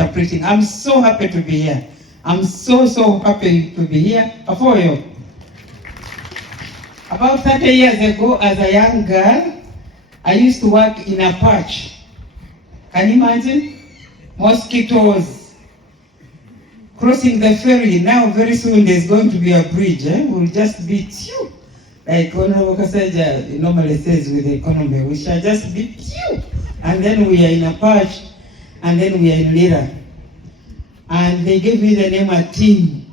interpreting. I'm so happy to be here. I'm so happy to be here. Before you, about 30 years ago, as a young girl, I used to work in a patch. Can you imagine? Mosquitoes. Crossing the ferry. Now, very soon, there's going to be a bridge. We'll just be pew. Like Honorable Kasaja normally says with the economy, we shall just be pew. And then we are in a patch, and then we are in Lira. And they gave me the name a team.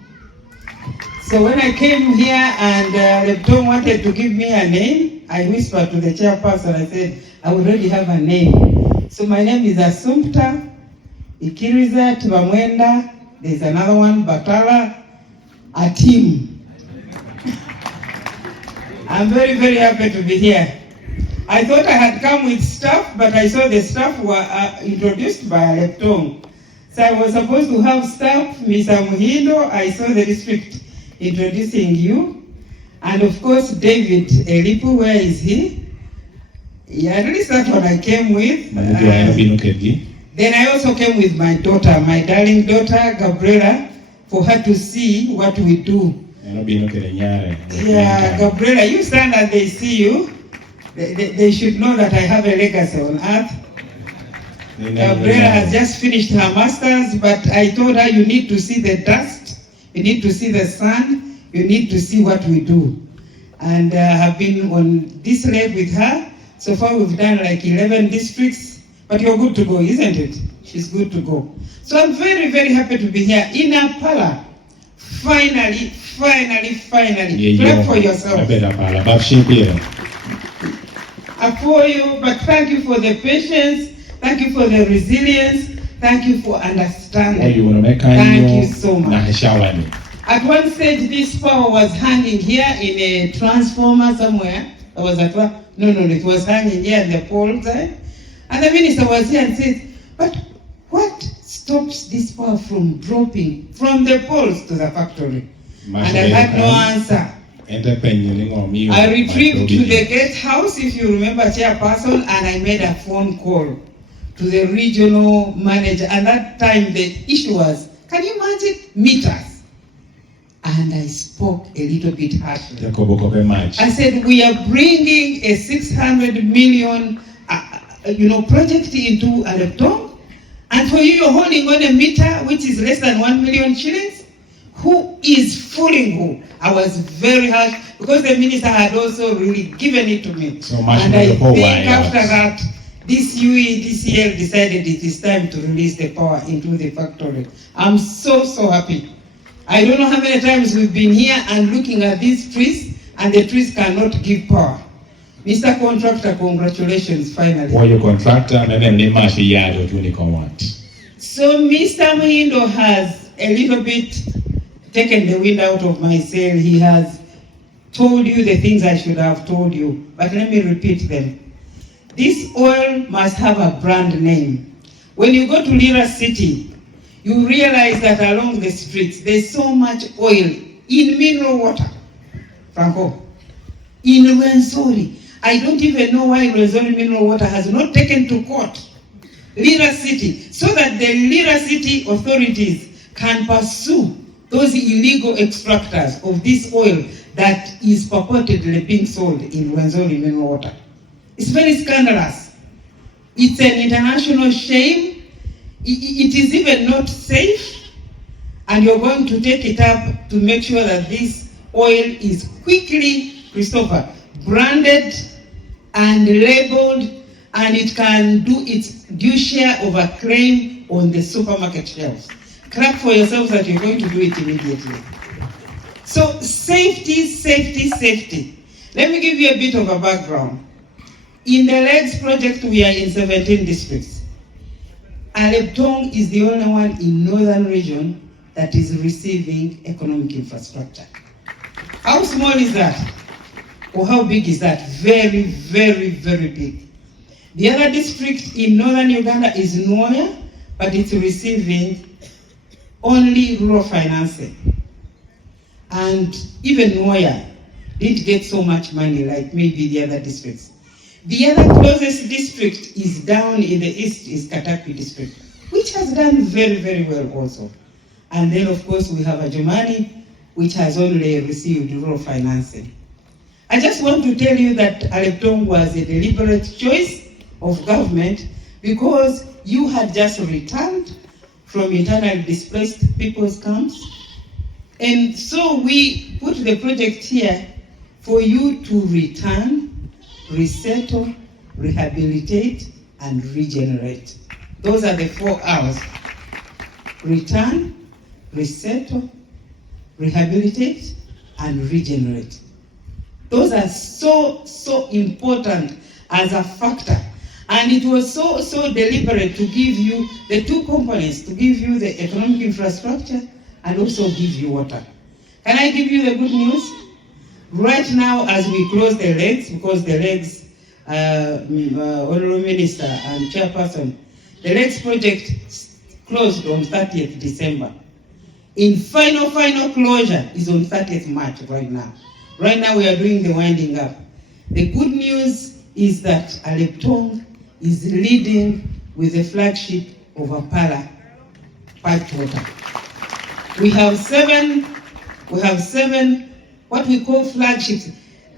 So when I came here and Lepton wanted to give me a name, I whispered to the chairperson, I said, I already have a name. So my name is Assumpta Ikiriza Tibamwenda. There's another one, Batala, a team. I'm very happy to be here. I thought I had come with staff, but I saw the staff were introduced by Lepton. So I was supposed to have staff, Mr. Muhindo. I saw the district introducing you. And of course, David Elipu, where is he? Yeah, at least that's what I came with. Then I also came with my daughter, my darling daughter, Gabriela, for her to see what we do. Yeah, Gabriela, you stand and they see you. They should know that I have a legacy on earth. Gabriela has just finished her master's, but I told her you need to see the dust, you need to see the sun, you need to see what we do. And I have been on this leg with her. So far we've done like 11 districts, but you're good to go, isn't it? She's good to go. So I'm very happy to be here in Apala. Finally. Clap for yourself. For you, but thank you for the patience, thank you for the resilience, thank you for understanding. Thank you so much. At one stage, this power was hanging here in a transformer somewhere. It was hanging here in the pole side. And the minister was here and said, but what stops this power from dropping from the poles to the factory? And I had no answer. I retrieved to the guest house, if you remember, chairperson, and I made a phone call to the regional manager. And that time the issue was, can you imagine, meters? And I spoke a little bit harshly. I said, we are bringing a 600 million project into Alepton, and for you, you're holding on a meter which is less than 1 million shillings. Who is fooling who? I was very harsh because the minister had also really given it to me. So much and I think after that, this UEDCL decided it is time to release the power into the factory. I'm so happy. I don't know how many times we've been here and looking at these trees, and the trees cannot give power. Mr. Contractor, congratulations, finally. For your contractor, and then they must be So Mr. Muhindo has a little bit taken the wind out of my sail. He has told you the things I should have told you, but let me repeat them. This oil must have a brand name. When you go to Lira City, you realize that along the streets, there's so much oil in mineral water. Franco, in Rwenzori. I don't even know why Rwenzori mineral water has not taken to court Lira City, so that the Lira City authorities can pursue those illegal extractors of this oil that is purportedly being sold in Rwenzori mineral water. It's very scandalous. It's an international shame. It is even not safe. And you're going to take it up to make sure that this oil is quickly, Christopher, branded and labeled, and it can do its due share of a claim on the supermarket shelves. Clap for yourselves that you're going to do it immediately. So safety. Let me give you a bit of a background. In the LEGS project, we are in 17 districts. Alepton is the only one in northern region that is receiving economic infrastructure. How small is that? Or how big is that? Very big. The other district in northern Uganda is Nwoya, but it's receiving only rural financing. And even Nwoya didn't get so much money like maybe the other districts. The other closest district is down in the east, is Katapi district. which has done very, very well also. And then, of course, we have Ajumani, which has only received rural financing. I just want to tell you that Aleptong was a deliberate choice of government because you had just returned from internally displaced people's camps. And so we put the project here for you to return, resettle, rehabilitate, and regenerate. Those are the 4 R's. Return, resettle, rehabilitate, and regenerate. Those are so important as a factor. And it was so deliberate to give you the 2 components, to give you the economic infrastructure and also give you water. Can I give you the good news? Right now, as we close the legs, because the legs, Honorable Minister and Chairperson, the legs project closed on 30th December. In final closure is on 30th March right now. Right now we are doing the winding up. The good news is that Aleptong is leading with the flagship of Apala piped water. We have seven what we call flagships,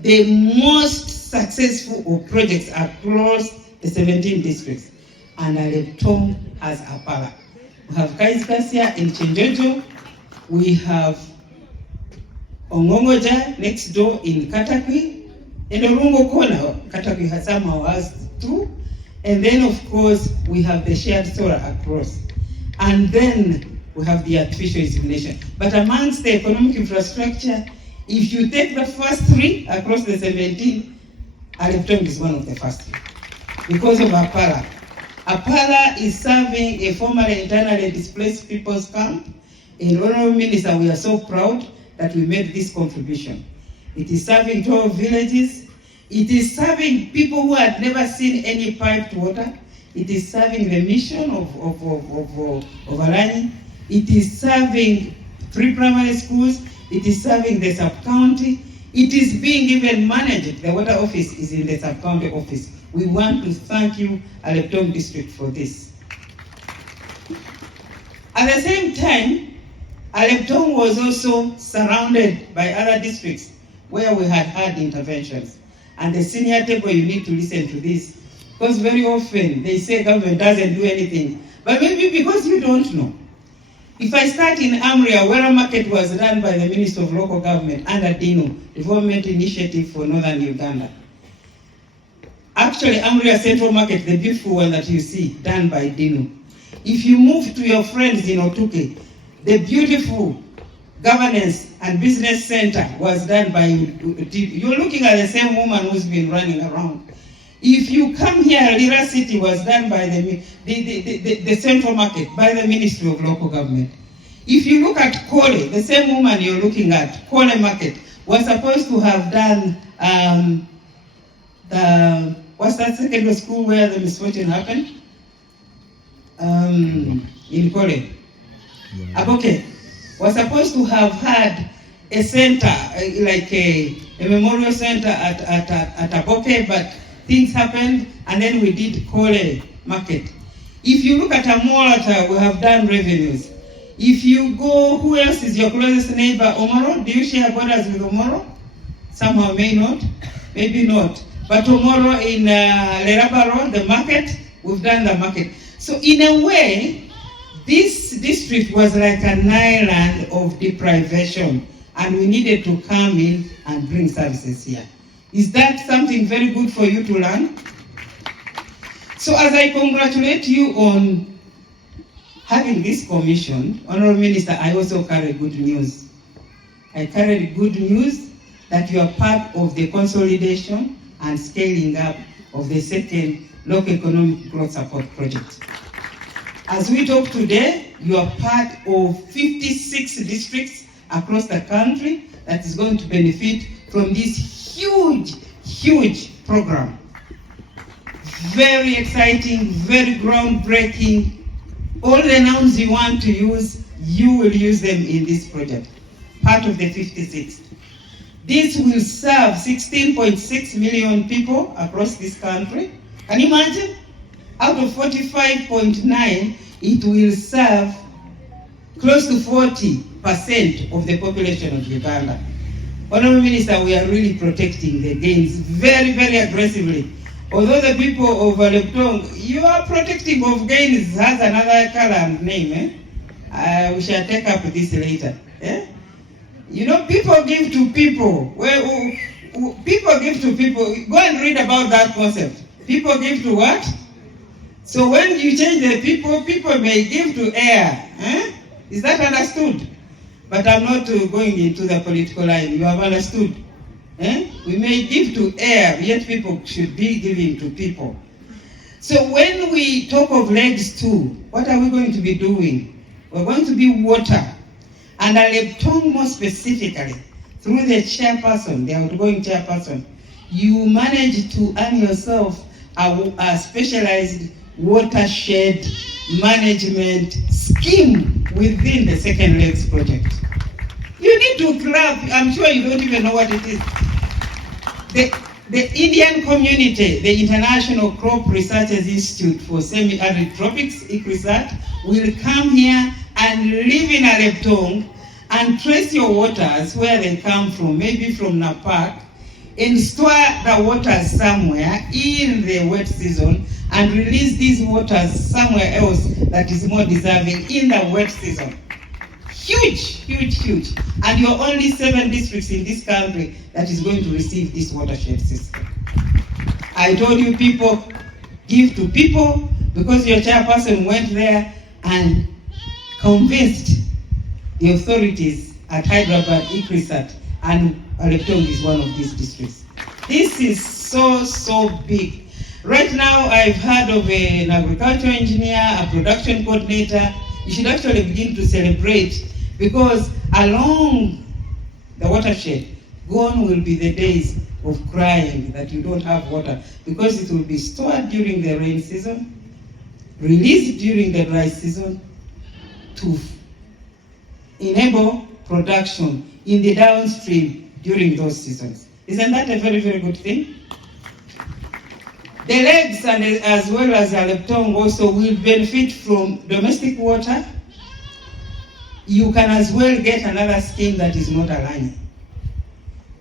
the most successful of projects across the 17 districts. And Aleptong has Apala. We have Kaizkasia in Chenjojo. We have Ongongoja next door in Katakwi. In Orungo corner, Katakwi has somehow has 2. And then, of course, we have the shared solar across. And then we have the artificial insemination. But amongst the economic infrastructure, if you take the first 3 across the 17, Aleptong is one of the first 3 because of Apala. Apala is serving a formerly internally displaced people's camp. In Honorable Minister, we are so proud that we made this contribution. It is serving 12 villages. It is serving people who had never seen any piped water. It is serving the mission of Alani. It is serving 3 primary schools. It is serving the sub-county. It is being even managed. The water office is in the sub-county office. We want to thank you, Aleptong District, for this. At the same time, Aleptong was also surrounded by other districts where we had interventions. And the senior table, you need to listen to this, because very often they say government doesn't do anything, but maybe because you don't know. If I start in Amria, where a market was run by the Minister of Local Government under DINO, Development Initiative for Northern Uganda. Actually, Amria Central Market, the beautiful one that you see, done by DINO. If you move to your friends in Otuke, the beautiful governance and business center was done by, you're looking at the same woman who's been running around. If you come here, Lira City was done by the central market, by the Ministry of Local Government. If you look at Kole, the same woman you're looking at, Kole Market, was supposed to have done, what's that secondary school where the misfortune happened? In Kole. Aboke was supposed to have had a center, like a memorial center at Aboke, but things happened, and then we did Kole Market. If you look at Amorata, we have done revenues. If you go, who else is your closest neighbor? Omoro? Do you share borders with Omoro? Somehow may not, maybe not. But Omoro in Lerabaro, the market, we've done the market. So in a way, this district was like an island of deprivation, and we needed to come in and bring services here. Is that something very good for you to learn? So as I congratulate you on having this commission, Honorable Minister, I also carry good news. I carry good news that you are part of the consolidation and scaling up of the second local economic growth support project. As we talk today, you are part of 56 districts across the country that is going to benefit from this huge program. Very exciting, very groundbreaking. All the nouns you want to use, you will use them in this project, part of the 56. This will serve 16.6 million people across this country. Can you imagine? out of 45.9, it will serve close to 40% of the population of Uganda. Honorable Minister, we are really protecting the gains very, very aggressively. Although the people of Leptong, you are protecting of gains has another color and name. We shall take up this later. You know, people give to people. Well, people give to people. Go and read about that concept. People give to what? So when you change the people, people may give to air. Is that understood? But I'm not going into the political line. You have understood. We may give to air, yet people should be giving to people. So when we talk of legs too, what are we going to be doing? We're going to be water. And Leptong more specifically, through the chairperson, the outgoing chairperson, you manage to earn yourself a specialized watershed management scheme within the Second Legs project. You need to clap. I'm sure you don't even know what it is. The Indian community, the International Crop Researchers Institute for Semi-Arid Tropics, ICRISAT, will come here and live in Leptong and trace your waters where they come from, maybe from Napak, and store the waters somewhere in the wet season and release these waters somewhere else that is more deserving in the wet season. Huge, huge, huge. And you're only 7 districts in this country that is going to receive this watershed system. I told you people give to people because your chairperson went there and convinced the authorities at Hyderabad, ICRISAT, and Leptong is one of these districts. This is so, so big. Right now, I've heard of an agricultural engineer, a production coordinator. You should actually begin to celebrate because along the watershed, gone will be the days of crying that you don't have water because it will be stored during the rain season, released during the dry season to enable production in the downstream during those seasons. Isn't that a very, very good thing? The legs and as well as Leptong also will benefit from domestic water. You can as well get another scheme that is not aligning.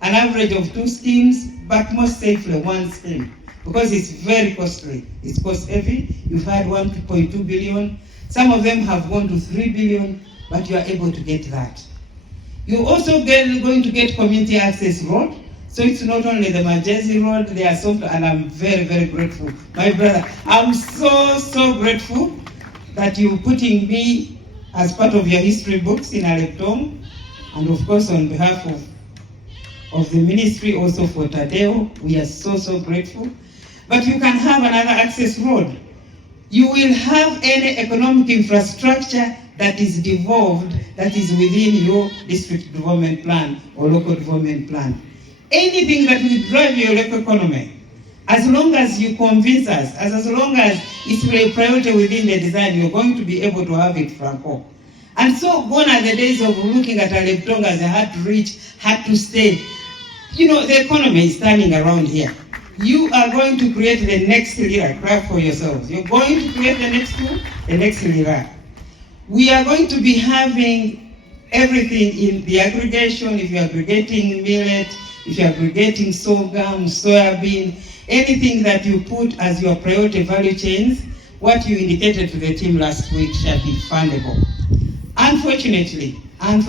An average of 2 schemes, but most safely 1 scheme, because it's very costly. It's cost heavy. You've had 1.2 billion. Some of them have gone to 3 billion, but you are able to get that. You're also going to get community access road. So it's not only the Majezi road, they are so, and I'm very, very grateful. My brother, I'm so, so grateful that you're putting me as part of your history books in Leptong, and of course on behalf of the ministry also for Tadeo, we are so, so grateful. But you can have another access road. You will have any economic infrastructure that is devolved, that is within your district development plan or local development plan. Anything that will drive your local economy, as long as you convince us, as long as it's a priority within the design, you're going to be able to have it, Franco. And so gone are the days of looking at Leptong as a hard to reach, hard to stay. You know, the economy is turning around here. You are going to create the next Lira. Craft for yourselves. You're going to create the next Lira. We are going to be having everything in the aggregation. If you're aggregating millet, if you're aggregating sorghum, soybean, anything that you put as your priority value chains, what you indicated to the team last week shall be fundable. Unfortunately, and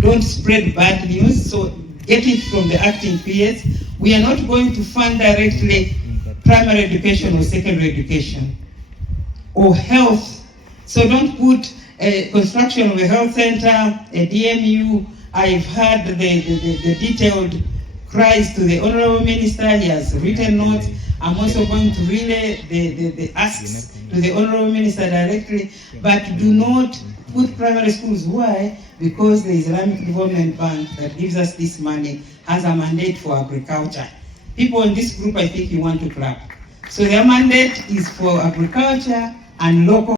don't spread bad news, so get it from the acting PS. We are not going to fund directly primary education or secondary education or health. So don't put a construction of a health center, a DMU. I've heard the detailed cries to the Honorable Minister. He has written notes. I'm also going to relay the asks to the Honorable Minister directly, but do not put primary schools. Why? Because the Islamic Development Bank that gives us this money has a mandate for agriculture. People in this group, I think you want to clap. So their mandate is for agriculture and local